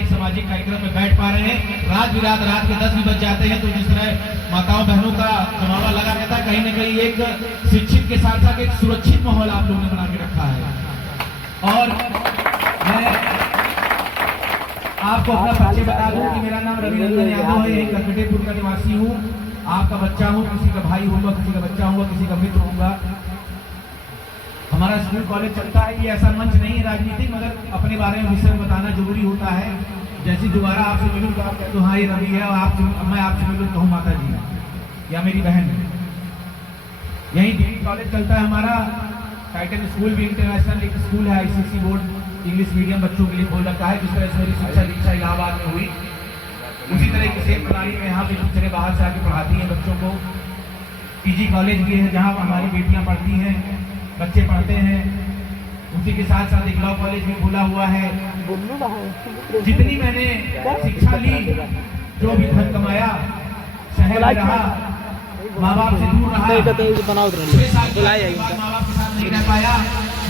एक सामाजिक कार्यक्रम में बैठ पा रहे हैं। रात के 10 भी बज जाते हैं, तो जिस तरह माताओं बहनों का जमावड़ा लगा रहता है, कहीं न कहीं एक शिक्षित के साथ साथ एक सुरक्षित माहौल आप लोगों ने बना के रखा है। और मैं आपको अपना परिचय बता दूं कि मेरा नाम रविरंजन यादव है, यही करकटेपुर का निवासी हूँ। आपका बच्चा हूँ, किसी का भाई होगा, किसी का बच्चा होगा, किसी का मित्र होगा। हमारा स्कूल कॉलेज चलता है, ये ऐसा मंच नहीं है राजनीतिक, मगर अपने बारे में विषय में बताना जरूरी होता है। जैसे दोबारा आपसे मिलूँ तो आप कहते हो हाँ ये रवि है, और मैं आपसे मिलूँ कहूँ माता जी है या मेरी बहन है। यही डिग्री कॉलेज चलता है हमारा। टाइटन स्कूल भी इंटरनेशनल एक स्कूल है, ICC बोर्ड इंग्लिश मीडियम बच्चों के लिए खोल रखा है। जिस तरह से मेरी शिक्षा दीक्षा इलाहाबाद में हुई, उसी तरह की सेम प्रणाली में यहाँ पे टीचरें बाहर से आके पढ़ाती हैं बच्चों को। PG कॉलेज भी है जहाँ हमारी बेटियाँ पढ़ती हैं, बच्चे पढ़ते हैं। उसी के साथ साथ एक लॉ कॉलेज भी खुला हुआ है। जितनी मैंने शिक्षा ली, जो भी धन कमाया, शहर में रहा, माँ बाप से दूर रहा, 6 साल के बाद माँ बाप के साथ नहीं रह पाया।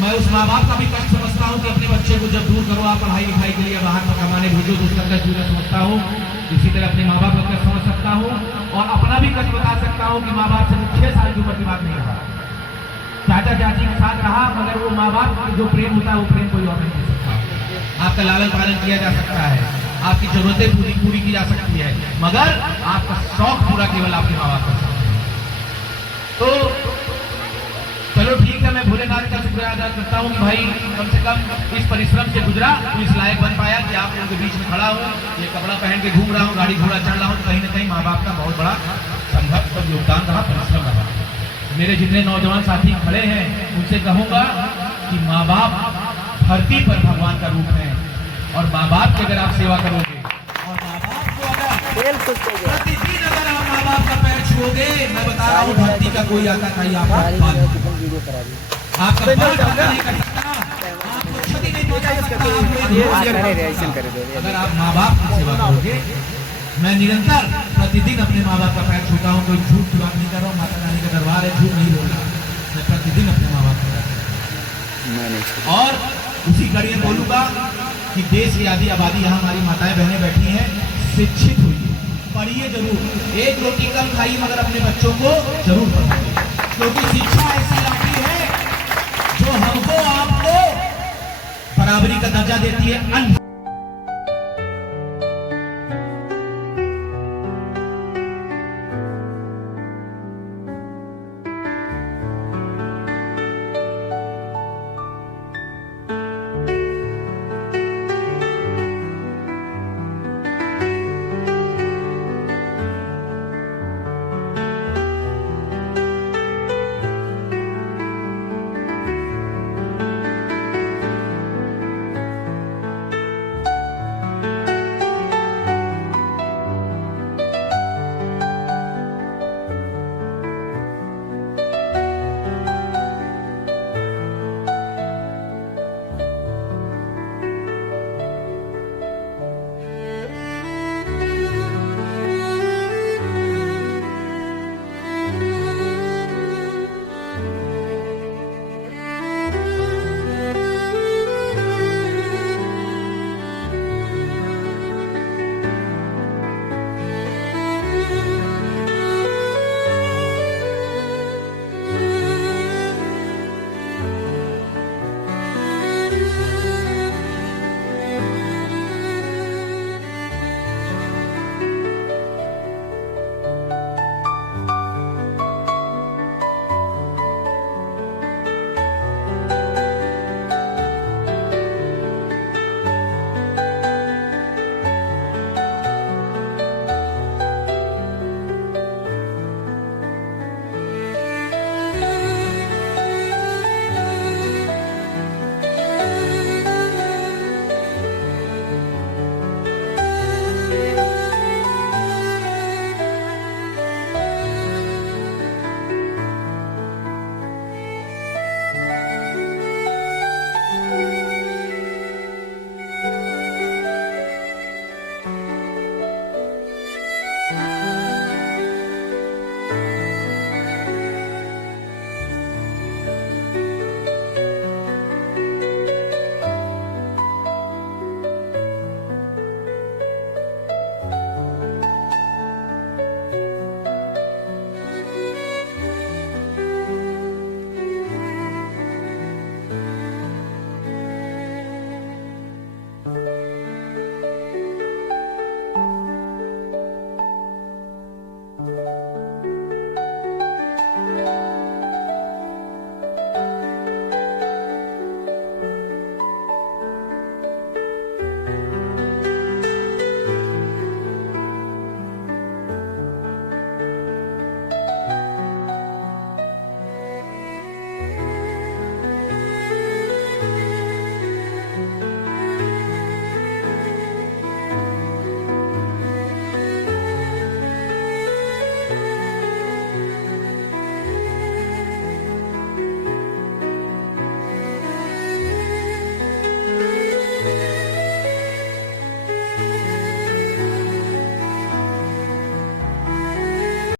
मैं उस माँ बाप का भी कष्ट समझता हूँ कि अपने बच्चे को जब दूर करो, आप पढ़ाई लिखाई के लिए बाहर पर कमाने भेजो, तो उसका कष्ट दूर समझता हूँ। इसी तरह अपने माँ बाप का कष्ट समझ सकता हूँ और अपना भी कष्ट बता सकता हूँ कि माँ बाप से 6 साल की उम्र के बाद नहीं रहा, चाचा चाची के साथ रहा, मगर वो माँ बाप का जो प्रेम होता है वो प्रेम कोई और नहीं दे सकता। आपका लालन पालन किया जा सकता है, आपकी जरूरतें पूरी की जा सकती है, मगर आपका शौक पूरा केवल आपके माँ बाप कर सकते हैं। तो चलो ठीक है, मैं भोलेनाथ का शुक्रिया अदा करता हूँ कि भाई कम से कम इस परिश्रम से गुजरा, तो इस लायक बन पाया कि आप लोगों के बीच में खड़ा हूँ, ये कपड़ा पहन के घूम रहा हूँ, गाड़ी घोड़ा चल रहा हूँ। कहीं ना कहीं माँ बाप का बहुत बड़ा संघर्ष और योगदान रहा, परिश्रम रहा। मेरे जितने नौजवान साथी खड़े हैं उनसे कहूंगा कि माँ बाप धरती पर भगवान का रूप है, और माँ बाप की अगर आप सेवा करोगे और माँ बाप को अगर प्रतिदिन अगर आप माँ बाप का पैर छुओगे, मैं बता रहा हूँ धरती का कोई आता नहीं आपका नहीं कर सकता, आपको क्षति नहीं पहुंचा सकता। अगर आप माँ बाप की सेवा करोगे, मैं निरंतर प्रतिदिन अपने माँ बाप का पैर छूता हूँ। कोई झूठ की बात नहीं कर रहा हूँ, माता रानी का दरबार है, झूठ नहीं बोल रहा। मैं प्रतिदिन अपने माँ बाप का पैर, और उसी कड़ी में बोलूँगा कि देश की आधी आबादी यहाँ हमारी माताएं बहनें बैठी हैं, शिक्षित हुई, पढ़िए जरूर, एक रोटी कम खाइए, मगर अपने बच्चों को जरूर पढ़ाइए, क्योंकि शिक्षा ऐसी लाठी है जो हमको आपको बराबरी का दर्जा देती है।